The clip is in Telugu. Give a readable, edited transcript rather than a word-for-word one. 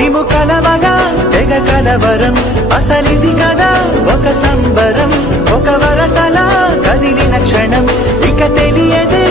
మేము కలవగా తెగ కలవరం అసలిది కదా ఒక సంబరం ఒక వరసలా కదిలిన క్షణం ఇక తెలియదే